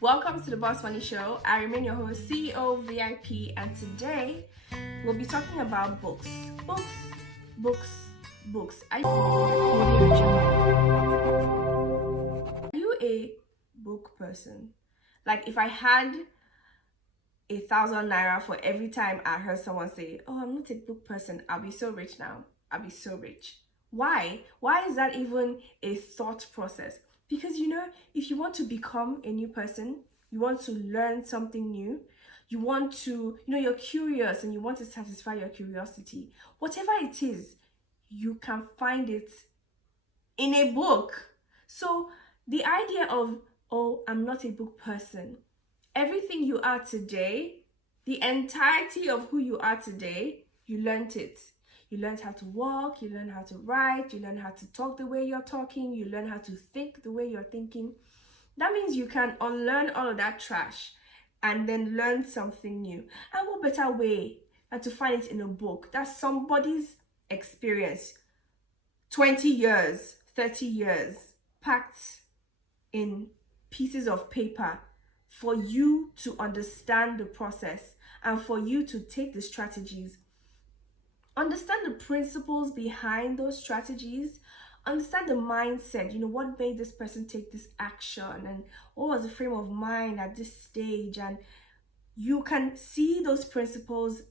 Welcome to the Boss Money Show. I remain your host, CEOVIP, and today we'll be talking about books. Books. Are you a book person? Like, if I had 1,000 naira for every time I heard someone say, "Oh, I'm not a book person," I'll be so rich now. I'll be so rich. Why? Why is that even a thought process? Because if you want to become a new person, you want to learn something new, you want to, you're curious and you want to satisfy your curiosity, whatever it is, you can find it in a book. So the idea of, "Oh, I'm not a book person," everything you are today, the entirety of who you are today, you learned it. You learned how to walk, you learned how to write, you learned how to talk the way you're talking, you learn how to think the way you're thinking. That means you can unlearn all of that trash and then learn something new. And what better way than to find it in a book? That's somebody's experience. 20 years, 30 years, packed in pieces of paper for you to understand the process and for you to take the strategies, understand the principles behind those strategies, understand the mindset, what made this person take this action and what was the frame of mind at this stage. And you can see those principles,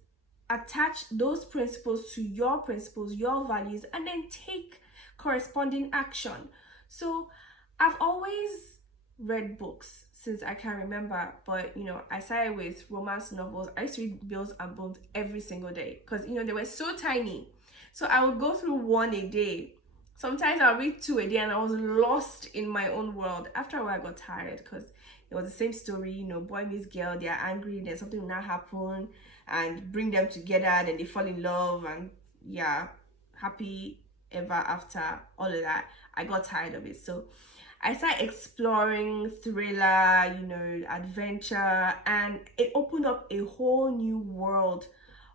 attach those principles to your principles, your values, and then take corresponding action. So I've always read books since I can remember, but I started with romance novels. I used to read Bills and Bones every single day because they were so tiny. So I would go through one a day. Sometimes I'll read two a day, and I was lost in my own world. After a while, I got tired because it was the same story. Boy meets girl, they are angry, then something will not happen and bring them together, then they fall in love, and happy ever after, all of that. I got tired of it. So I started exploring thriller, adventure, and it opened up a whole new world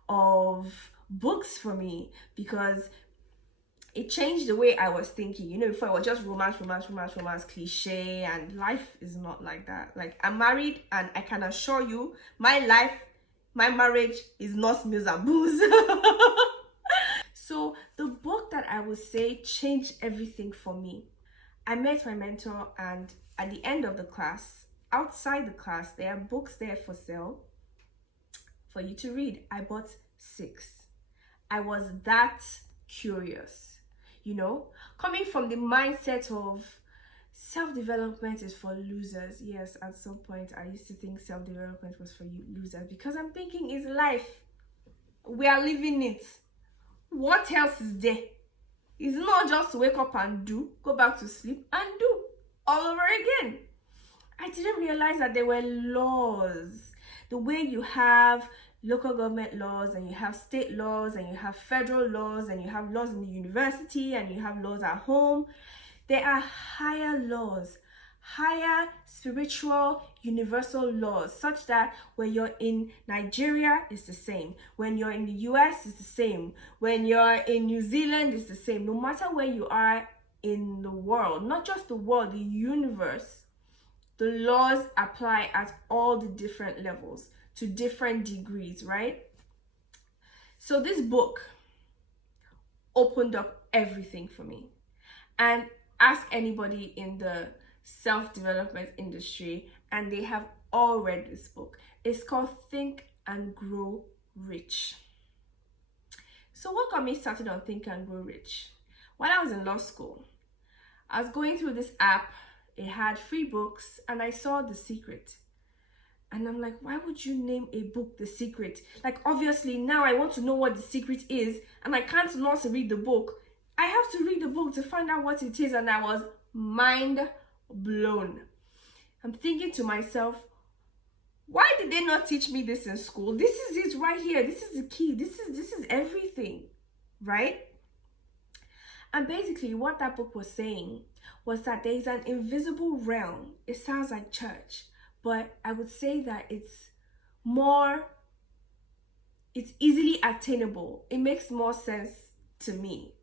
of books for me because it changed the way I was thinking. Before it was just romance, cliche, and life is not like that. Like, I'm married, and I can assure you, my marriage is not meals and booze. So the book that I would say changed everything for me. I met my mentor, and at the end of the class, outside the class, there are books there for sale for you to read. I bought 6. I was that curious, coming from the mindset of self-development is for losers. Yes, at some point I used to think self-development was for you losers because I'm thinking, it's life. We are living it. What else is there? It's not just to wake up and go back to sleep and do all over again. I didn't realize that there were laws. The way you have local government laws, and you have state laws, and you have federal laws, and you have laws in the university, and you have laws at home. There are higher laws, higher spiritual universal laws, such that when you're in Nigeria, it's the same. When you're in the US, it's the same. When you're in New Zealand, it's the same. No matter where you are in the world, not just the world, the universe, the laws apply at all the different levels to different degrees, right? So this book opened up everything for me. And ask anybody in the self-development industry, and they have all read this book. It's called Think and Grow Rich. So what got me started on Think and Grow Rich? When I was in law school, I was going through this app. It had free books, and I saw The Secret. And I'm like, why would you name a book The Secret? Like, obviously now I want to know what The Secret is, and I can't not read the book. I have to read the book to find out what it is, and I was mind blown. I'm thinking to myself, why did they not teach me this in school? This is it right here. This is the key. This is everything, right? And basically what that book was saying was that there is an invisible realm. It sounds like church, but I would say that it's easily attainable. It makes more sense to me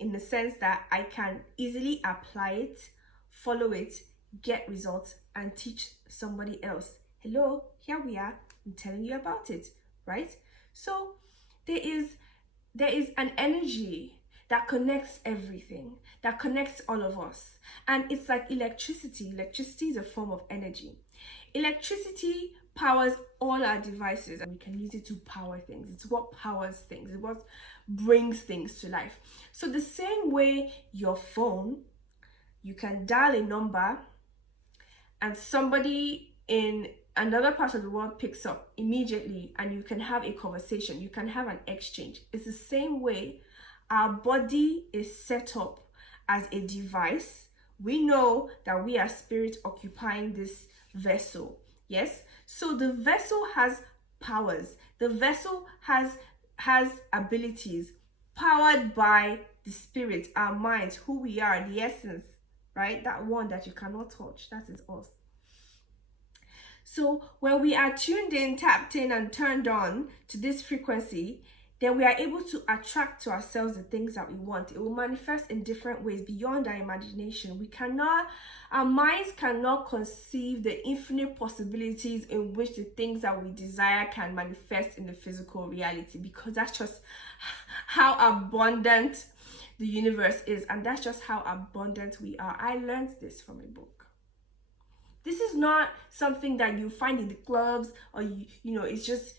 in the sense that I can easily apply it, follow it, get results and teach somebody else. Hello, here we are. I'm telling you about it, right? So there is an energy that connects everything, that connects all of us. And it's like electricity. Electricity is a form of energy. Electricity powers all our devices, and we can use it to power things. It's what powers things. It's what brings things to life. So the same way your phone, you can dial a number and somebody in another part of the world picks up immediately, and you can have a conversation, you can have an exchange. It's the same way our body is set up as a device. We know that we are spirit occupying this vessel. Yes, so the vessel has powers, the vessel has abilities, powered by the spirit, our minds, who we are, the essence, right? That one that you cannot touch, that is us. So when we are tuned in, tapped in, and turned on to this frequency, then we are able to attract to ourselves the things that we want. It will manifest in different ways beyond our imagination. Our minds cannot conceive the infinite possibilities in which the things that we desire can manifest in the physical reality, because that's just how abundant the universe is, and that's just how abundant we are. I learned this from a book. This is not something that you find in the clubs, or you know, it's just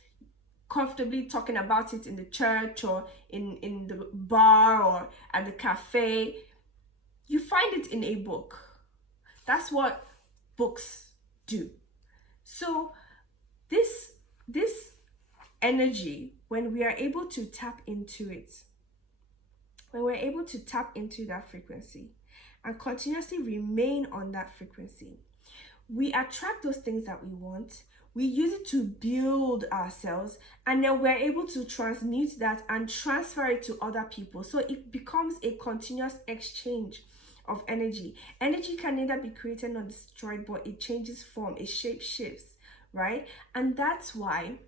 comfortably talking about it in the church or in the bar or at the cafe. You find it in a book. That's what books do. So this energy, when we are able to tap into it, when we're able to tap into that frequency and continuously remain on that frequency, we attract those things that we want. We use it to build ourselves, and then we're able to transmute that and transfer it to other people. So it becomes a continuous exchange of energy. Energy can neither be created nor destroyed, but it changes form, it shape shifts, right? And that's why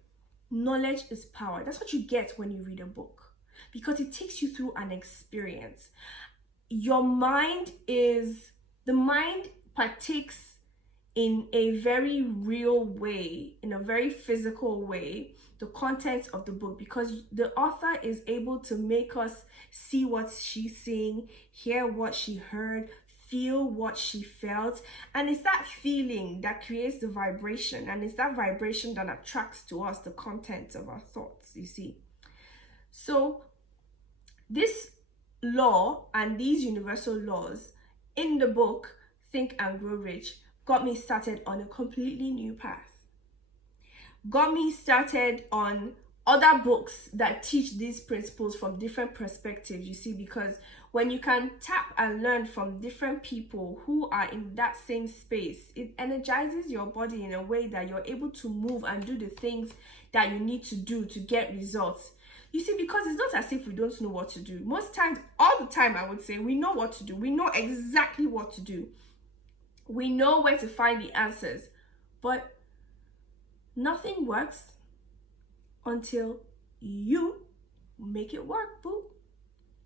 knowledge is power. That's what you get when you read a book, because it takes you through an experience. The mind partakes in a very real way, in a very physical way, the contents of the book, because the author is able to make us see what she's seeing, hear what she heard, feel what she felt. And it's that feeling that creates the vibration, and it's that vibration that attracts to us the contents of our thoughts, you see. So this law and these universal laws in the book Think and Grow Rich got me started on a completely new path. Got me started on other books that teach these principles from different perspectives, you see, because when you can tap and learn from different people who are in that same space, it energizes your body in a way that you're able to move and do the things that you need to do to get results. You see, because it's not as if we don't know what to do. Most times, all the time, I would say, we know what to do. We know exactly what to do. We know where to find the answers, but nothing works until you make it work, boo.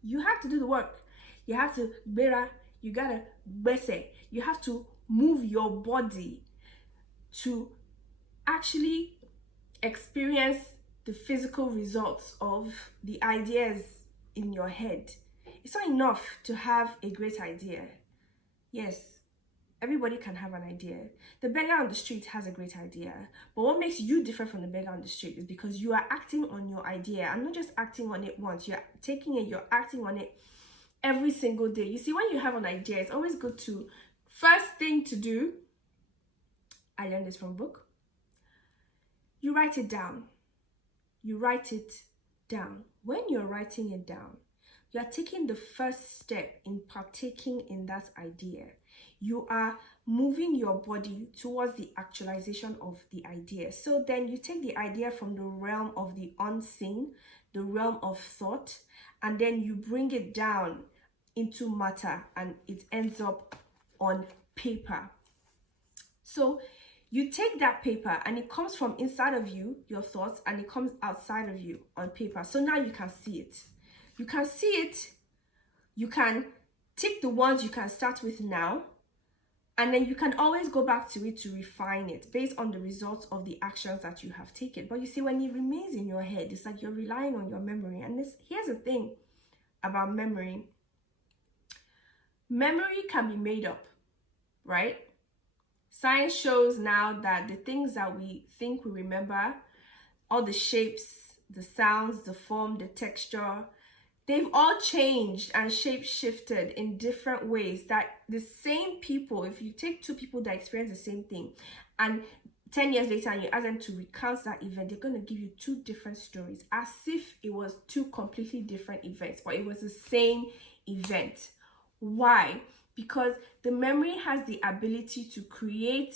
You have to do the work. You have to, you gotta, you have to move your body to actually experience the physical results of the ideas in your head. It's not enough to have a great idea. Yes, everybody can have an idea. The beggar on the street has a great idea. But what makes you different from the beggar on the street is because you are acting on your idea, and not just acting on it once. You're taking it, you're acting on it every single day. You see, when you have an idea, it's always good to, first thing to do, I learned this from a book, you write it down. You write it down. When you're writing it down, you are taking the first step in partaking in that idea. You are moving your body towards the actualization of the idea. So then you take the idea from the realm of the unseen, the realm of thought, and then you bring it down into matter, and it ends up on paper. So you take that paper, and it comes from inside of you, your thoughts, and it comes outside of you on paper. So now you can see it. You can see it. You can tick the ones you can start with now, And then you can always go back to it to refine it based on the results of the actions that you have taken. But you see, when it remains in your head, it's like you're relying on your memory. And here's the thing about memory. Memory can be made up, right? Science shows now that the things that we think we remember, all the shapes, the sounds, the form, the texture, they've all changed and shape shifted in different ways. That the same people, if you take two people that experience the same thing and 10 years later and you ask them to recount that event, they're going to give you two different stories, as if it was two completely different events, but it was the same event. Why? Because the memory has the ability to create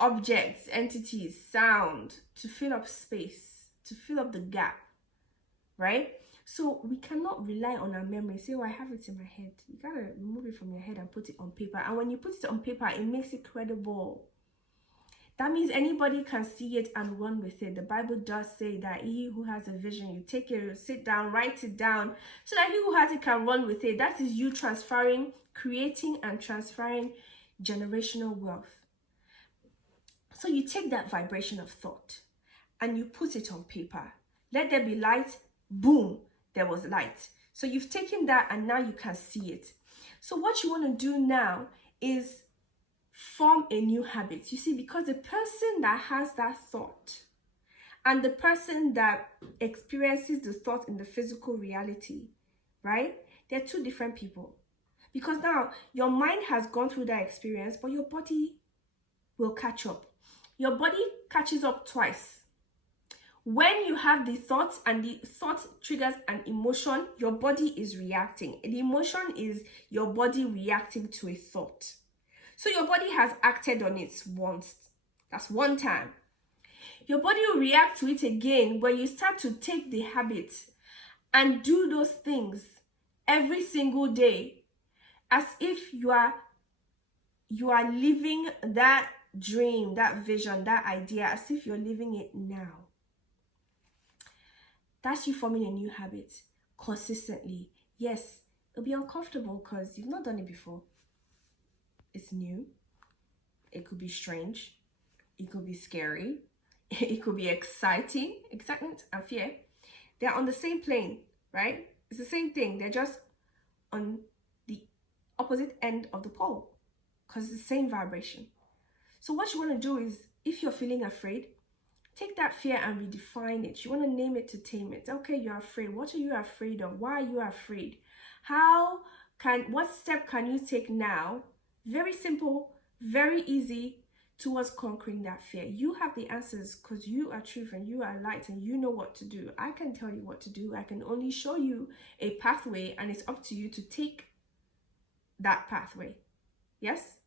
objects, entities, sound, to fill up space, to fill up the gap, right? So we cannot rely on our memory. Say, oh, I have it in my head. You gotta remove it from your head and put it on paper. And when you put it on paper, it makes it credible. That means anybody can see it and run with it. The Bible does say that he who has a vision, you take it, you sit down, write it down, so that he who has it can run with it. That is you transferring, creating and transferring generational wealth. So you take that vibration of thought and you put it on paper. Let there be light, boom, there was light. So you've taken that and now you can see it. So what you want to do now is form a new habit. You see, because the person that has that thought and the person that experiences the thought in the physical reality, right? They're two different people. Because now your mind has gone through that experience, but your body will catch up. Your body catches up twice. When you have the thoughts and the thought triggers an emotion, your body is reacting. The emotion is your body reacting to a thought. So your body has acted on it once. That's one time. Your body will react to it again when you start to take the habit and do those things every single day, as if you are living that dream, that vision, that idea, as if you're living it now. That's you forming a new habit consistently. Yes, it'll be uncomfortable because you've not done it before. It's new. It could be strange. It could be scary. It could be exciting. Excitement and fear. They're on the same plane, right? It's the same thing. They're just on the opposite end of the pole because it's the same vibration. So what you want to do is, if you're feeling afraid, take that fear and redefine it. You want to name it to tame it. Okay, you're afraid. What are you afraid of? Why are you afraid? What step can you take now? Very simple, very easy, towards conquering that fear. You have the answers because you are truth and you are light and you know what to do. I can tell you what to do. I can only show you a pathway and it's up to you to take that pathway. Yes?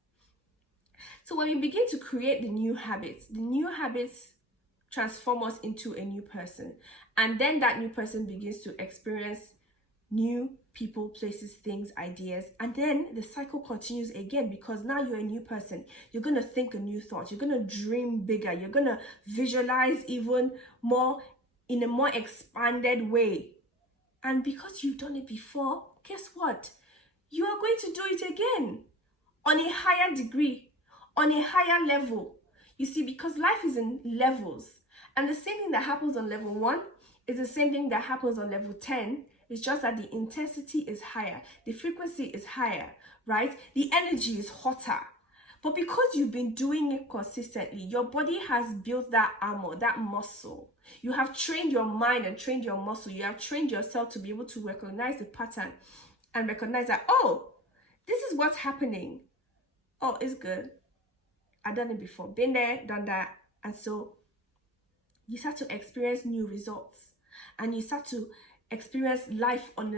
So when we begin to create the new habits transform us into a new person. And then that new person begins to experience new people, places, things, ideas. And then the cycle continues again, because now you're a new person. You're going to think a new thought. You're going to dream bigger. You're going to visualize even more in a more expanded way. And because you've done it before, guess what? You are going to do it again on a higher degree, on a higher level. You see, because life is in levels. And the same thing that happens on level 1 is the same thing that happens on level 10. It's just that the intensity is higher. The frequency is higher, right? The energy is hotter. But because you've been doing it consistently, your body has built that armor, that muscle. You have trained your mind and trained your muscle. You have trained yourself to be able to recognize the pattern and recognize that, oh, this is what's happening. Oh, it's good. I've done it before. Been there, done that. And so you start to experience new results. And you start to experience life on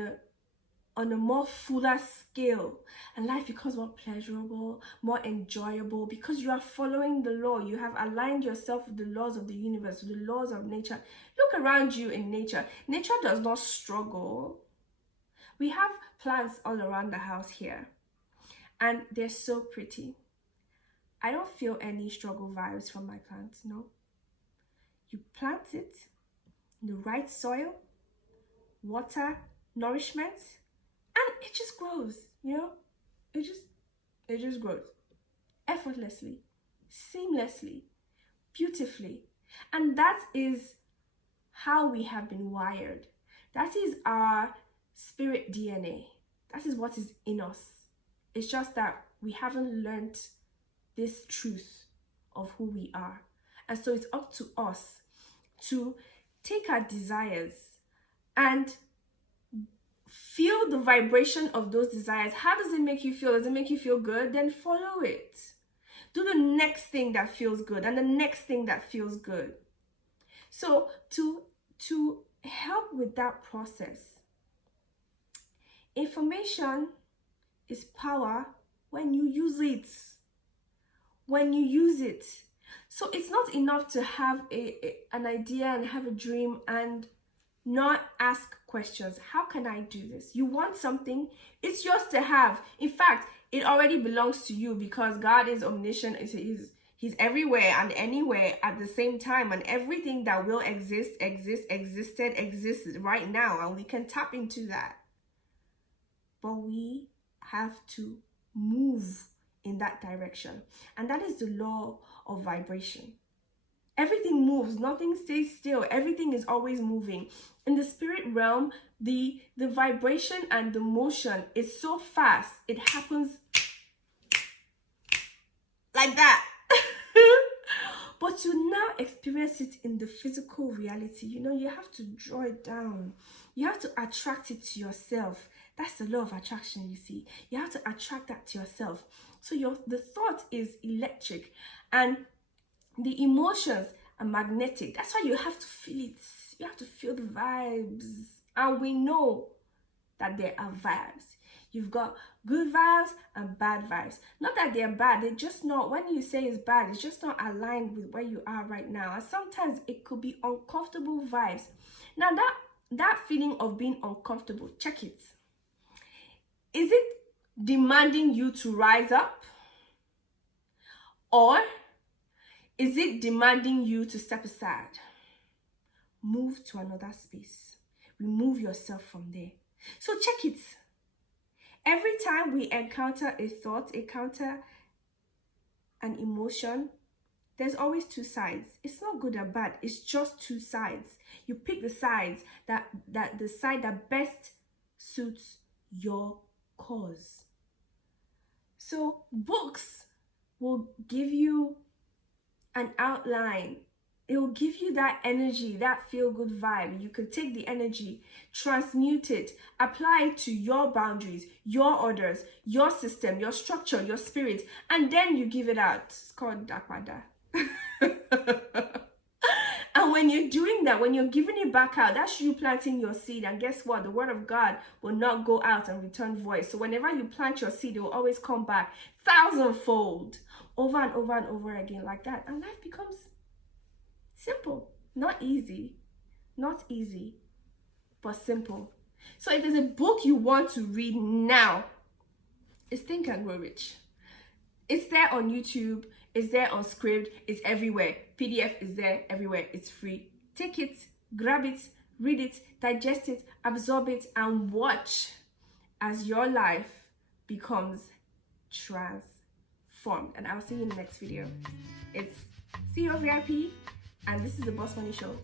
a more fuller scale, and life becomes more pleasurable, more enjoyable, because you are following the law. You have aligned yourself with the laws of the universe, with the laws of nature. Look around you in nature. Nature does not struggle. We have plants all around the house here, and they're so pretty. I don't feel any struggle vibes from my plants. No. You plant it in the right soil, water, nourishment, and it just grows, you know. It just grows. effortlessly, seamlessly, beautifully. And that is how we have been wired. That is our spirit DNA. That is what is in us. It's just that we haven't learned this truth of who we are. And so it's up to us to take our desires and feel the vibration of those desires. How does it make you feel? Does it make you feel good? Then follow it. Do the next thing that feels good and the next thing that feels good. So to help with that process, information is power when you use it. When you use it. So it's not enough to have an idea and have a dream and not ask questions. How can I do this? You want something, it's yours to have. In fact, it already belongs to you because God is omniscient. He's everywhere and anywhere at the same time, and everything that will exists right now, and we can tap into that. But we have to move in that direction, and that is the law of vibration. Everything moves, nothing stays still, everything is always moving. In the spirit realm, the vibration and the motion is so fast, it happens like that. But to now experience it in the physical reality, you have to draw it down. You have to attract it to yourself. That's the law of attraction, you see. You have to attract that to yourself. So the thought is electric and the emotions are magnetic. That's why you have to feel it. You have to feel the vibes. And we know that there are vibes. You've got good vibes and bad vibes. Not that they're bad, they're just not, when you say it's bad, it's just not aligned with where you are right now. And sometimes it could be uncomfortable vibes. Now that feeling of being uncomfortable, check it. Is it demanding you to rise up? Or is it demanding you to step aside? Move to another space. Remove yourself from there. So check it. Every time we encounter a thought, encounter an emotion, there's always two sides. It's not good or bad. It's just two sides. You pick the sides the side that best suits your cause. So books will give you an outline. It will give you that energy, that feel-good vibe. You could take the energy, transmute it, apply it to your boundaries, your orders, your system, your structure, your spirit, and then you give it out. It's called Dakpada. And when you're doing that, when you're giving it back out, that's you planting your seed. And guess what? The word of God will not go out and return void. So whenever you plant your seed, it will always come back thousandfold, over and over and over again like that. And life becomes simple. Not easy, but simple. So if there's a book you want to read now, it's Think and Grow Rich. It's there on YouTube, it's there on Scribd, it's everywhere. PDF is there everywhere, it's free. Take it, grab it, read it, digest it, absorb it, and watch as your life becomes transformed. And I'll see you in the next video. It's CEOVIP, and this is the Boss Money Show.